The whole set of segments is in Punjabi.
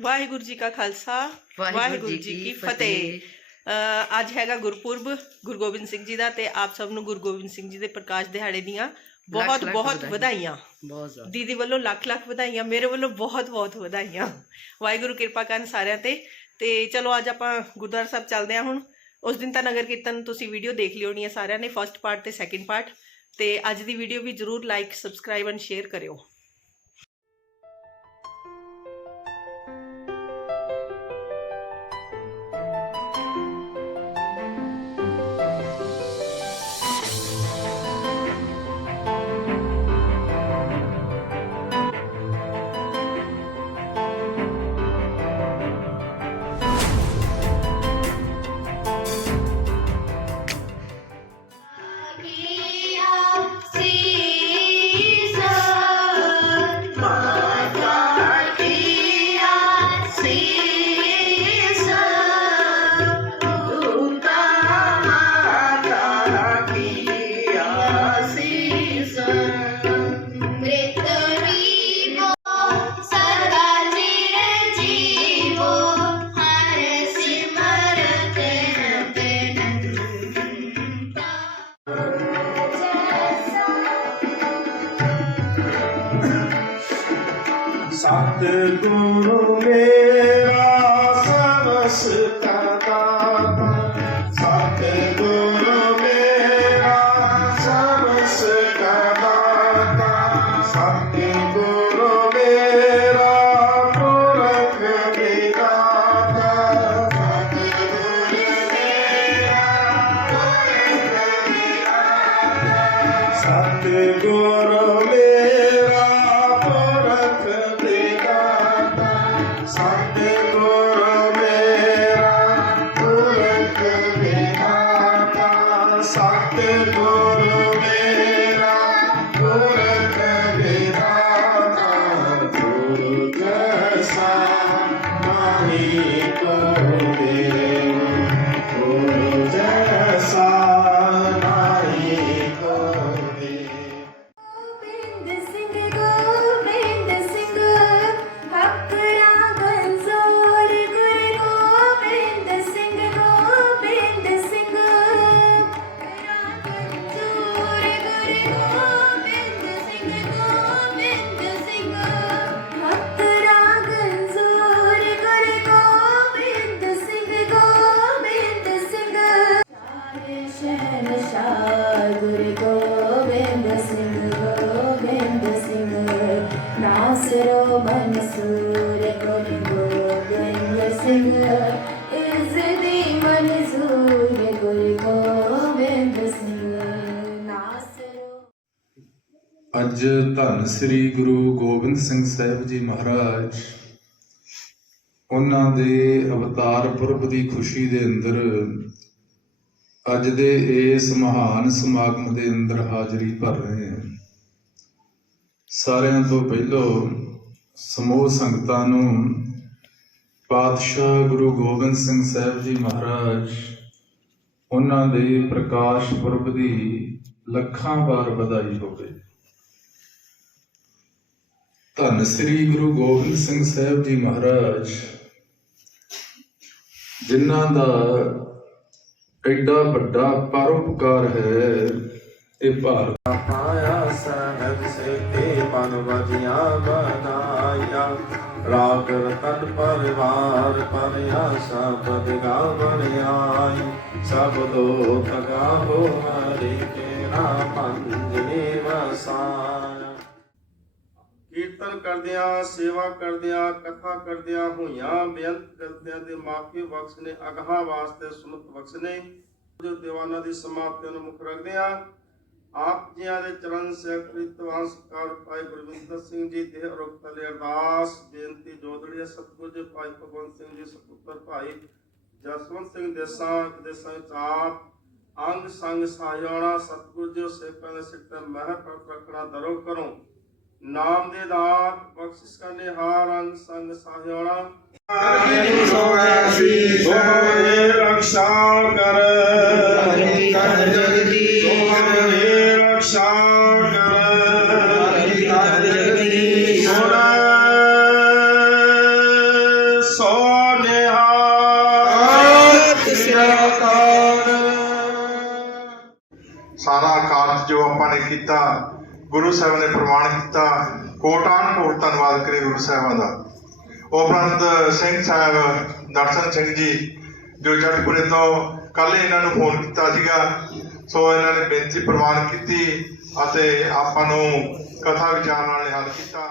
ਵਾਹਿਗੁਰੂ ਜੀ ਕਾ ਖਾਲਸਾ ਵਾਹਿਗੁਰੂ ਜੀ ਕੀ ਫਤਿਹ। ਅੱਜ ਹੈਗਾ ਗੁਰਪੁਰਬ ਗੁਰੂ ਗੋਬਿੰਦ ਸਿੰਘ ਜੀ ਦਾ ਤੇ ਆਪ ਸਭ ਨੂੰ ਗੁਰੂ ਗੋਬਿੰਦ ਸਿੰਘ ਜੀ ਦੇ ਪ੍ਰਕਾਸ਼ ਦਿਹਾੜੇ ਦੀਆਂ ਬਹੁਤ ਬਹੁਤ ਵਧਾਈਆਂ। ਬਹੁਤ ਜ਼ਿਆਦਾ। ਦੀਦੀ ਵੱਲੋਂ ਲੱਖ ਲੱਖ ਵਧਾਈਆਂ ਮੇਰੇ ਵੱਲੋਂ ਬਹੁਤ ਬਹੁਤ ਵਧਾਈਆਂ। ਵਾਹਿਗੁਰੂ ਕਿਰਪਾ ਕਰਨ ਸਾਰਿਆਂ ਤੇ। ਤੇ ਚਲੋ ਅੱਜ ਆਪਾਂ ਗੁਰਦੁਆਰਾ ਸਾਹਿਬ ਚੱਲਦੇ ਹਾਂ ਹੁਣ। ਉਸ ਦਿਨ ਤਾਂ ਨਗਰ ਕੀਰਤਨ ਤੁਸੀਂ ਵੀਡੀਓ ਦੇਖ ਹੋਣੀ ਹੈ ਸਾਰਿਆਂ ਨੇ ਫਰਸਟ ਪਾਰਟ ਤੇ ਸੈਕਿੰਡ ਪਾਰਟ ਤੇ ਅੱਜ ਦੀ ਵੀਡੀਓ ਵੀ ਜਰੂਰ ਲਾਈਕ ਸਬਸਕ੍ਰਾਈਬ ਐਂਡ ਸ਼ੇਅਰ ਕਰਿਓ। Thank you. ਸਤਿਗੁਰੂ ਮੇਰਾ ਸਰਸ ਕਦਾਤਾ ਸਤਿਗੁਰੂ ਗੁਰੂ ਗੋਬਿੰਦ ਸਿੰਘ ਗੋਬਿੰਦ ਸਿੰਘ ਨਾਸਰੋ ਮਨਸੂਰ ਗੁਰੂ ਗੋਬਿੰਦ ਸਿੰਘ ਇਸ ਦੀ ਮਨਸੂਰ ਗੁਰੂ ਗੋਬਿੰਦ ਸਿੰਘ ਨਾਸਰੋ ਅੱਜ ਧੰਨ ਸ੍ਰੀ ਗੁਰੂ ਗੋਬਿੰਦ ਸਿੰਘ ਸਾਹਿਬ ਜੀ ਮਹਾਰਾਜ, ਉਹਨਾਂ ਦੇ ਅਵਤਾਰ ਪੁਰਬ ਦੀ ਖੁਸ਼ੀ ਦੇ ਅੰਦਰ ਅੱਜ ਦੇ ਇਸ ਮਹਾਨ ਸਮਾਗਮ ਦੇ ਅੰਦਰ ਹਾਜ਼ਰੀ ਭਰ ਰਹੇ ਹਾਂ। ਸਾਰਿਆਂ ਤੋਂ ਪਹਿਲੋਂ ਸਮੂਹ ਸੰਗਤਾਂ ਨੂੰ ਪਾਤਸ਼ਾਹ ਗੁਰੂ ਗੋਬਿੰਦ ਸਿੰਘ ਸਾਹਿਬ ਜੀ ਮਹਾਰਾਜ, ਉਹਨਾਂ ਦੇ ਪ੍ਰਕਾਸ਼ ਪੁਰਬ ਦੀ ਲੱਖਾਂ ਵਾਰ ਵਧਾਈ ਹੋਵੇ। ਧੰਨ ਸ੍ਰੀ ਗੁਰੂ ਗੋਬਿੰਦ ਸਿੰਘ ਸਾਹਿਬ ਜੀ ਮਹਾਰਾਜ, ਜਿਨ੍ਹਾਂ ਦਾ ਐਡਾ ਵੱਡਾ ਪਰਉਪਕਾਰ ਹੈ ਇਹ ਭਾਰਤ। ਆਇਆ ਸਹਿਬ ਸੇ ਤੇ ਮਨ ਵਜਿਆ ਬਨਾਇਆ। ਰਾਗ ਰਤਨ ਪਰਿਵਾਰ ਪਰ ਆਸਾ ਪਦ ਗਾਵਣ ਆਈ ਸਭ ਲੋਕ ਗਾਵੋ ਹਰੀ ਕੇ ਨਾਮ ਜੀ ਵਸਾਇਆ। ਕੀਰਤਨ ਕਰਦਿਆਂ, ਸੇਵਾ ਕਰਦਿਆਂ, ਕਥਾ ਕਰਦਿਆਂ, ਹੋਈਆਂ ਬੇਅੰਤ ਕਰਦਿਆਂ ਦੇ ਮਾਫੀ ਬਖਸ਼ ਨੇ ਅਗਾਹ ਵਾਸਤੇ ਸੁਮਤ ਬਖਸ਼ ਨੇ ਜੋ ਦੀਵਾਨਾਂ ਦੀ ਸਮਾਪਤੀ ਨੂੰ ਮੁੱਖ ਰੱਖਦਿਆਂ ਆਪ ਜੀਆਂ ਦੇ ਚਰਨ ਸੇਵਕ ਪ੍ਰੀਤਵਾਨ ਸਤਿਕਾਰ ਭਾਈ ਗੁਰਵਿੰਦਰ ਸਿੰਘ ਜੀ ਦੇ ਅਰੋਗਤਾ ਲਈ ਅਰਦਾਸ, ਬੇਨਤੀ ਜੋਦੜੀ ਸਤਿਗੁਰ ਭਾਈ ਭਗਵੰਤ ਸਿੰਘ ਜੀ ਸਪੁੱਤਰ ਭਾਈ ਜਸਵੰਤ ਸਿੰਘ ਦੇਸਾਂ ਦੇਸਾਂ ਵਿੱਚ ਅੰਗ ਸੰਗ ਸਹਾਇਣਾ ਸਤਿਗੁਰ ਜੀ ਸੇਵਕਾਂ ਦੇ ਸਿੱਟ ਤੇ ਮਹਿਰ ਰੱਖਣਾ ਦਰੋ ਕਰੋ। ਨਾਮ ਦੇ ਦਾਤ, ਬਖਸ਼ਿਸ਼ ਕਰਨੇ ਹਾਰ, ਅੰਗ ਸੰਗ ਸਹਾਇਣਾ ਸੋਹਣੇ ਰਕਸ਼ਾ ਕਰ ਕਰ ਜਗਦੀ ਸੋਹਣੇ ਰਕਸ਼ਾ ਕਰ ਕਰ ਜਗਦੀ ਸੋ ਸਾਰਾ ਕਾਰਜ ਜੋ ਆਪਾਂ ਨੇ ਕੀਤਾ ਗੁਰੂ ਸਾਹਿਬ ਨੇ ਪ੍ਰਮਾਣ ਕੀਤਾ। ਕੋਟਾਨ ਕੋਟ ਧੰਨਵਾਦ ਕਰੇ ਗੁਰੂ ਸਾਹਿਬਾਂ ਦਾ। ਉਪਰੰਤ ਸਿੰਘ ਸਾਹਿਬ ਦਰਸ਼ਨ ਸਿੰਘ ਜੀ, ਜੋ ਜਟਪੁਰੇ ਤੋਂ ਕੱਲ ਇਹਨਾਂ ਨੂੰ ਫੋਨ ਕੀਤਾ ਸੀਗਾ। ਸੋ ਇਹਨਾਂ ਨੇ ਬੇਨਤੀ ਪ੍ਰਵਾਨ ਕੀਤੀ ਅਤੇ ਆਪਾਂ ਨੂੰ ਕਥਾ ਵਿਚਾਰ ਨਾਲ ਨਿਹਾਲ ਕੀਤਾ।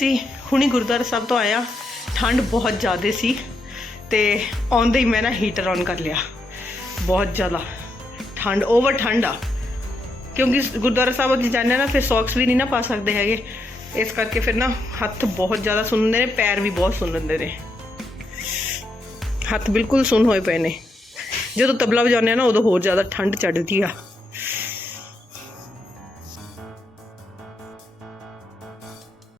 ਅਸੀਂ ਹੁਣੀ ਗੁਰਦੁਆਰਾ ਸਾਹਿਬ ਤੋਂ ਆਇਆ, ਠੰਡ ਬਹੁਤ ਜ਼ਿਆਦਾ ਸੀ ਤੇ ਆਉਂਦੇ ਹੀ ਮੈਂ ਨਾ ਹੀਟਰ ਔਨ ਕਰ ਲਿਆ। ਬਹੁਤ ਜ਼ਿਆਦਾ, ਠੰਡ ਓਵਰ ਠੰਡ ਆ। ਕਿਉਂਕਿ ਗੁਰਦੁਆਰਾ ਸਾਹਿਬ ਅੱਗੇ ਜਾਂਦੇ ਆ ਨਾ, ਫਿਰ ਸੌਕਸ ਵੀ ਨਹੀਂ ਨਾ ਪਾ ਸਕਦੇ ਹੈਗੇ। ਇਸ ਕਰਕੇ ਫਿਰ ਨਾ ਹੱਥ ਬਹੁਤ ਜ਼ਿਆਦਾ ਸੁੰਨਦੇ ਨੇ, ਪੈਰ ਵੀ ਬਹੁਤ ਸੁੰਨਦੇ ਨੇ। ਹੱਥ ਬਿਲਕੁਲ ਸੁੰਨ ਹੋਏ ਪਏ ਨੇ। ਜਦੋਂ ਤਬਲਾ ਵਜਾਉਂਦੇ ਆ ਨਾ, ਉਦੋਂ ਹੋਰ ਜ਼ਿਆਦਾ ਠੰਡ ਚੜ੍ਹਦੀ ਆ।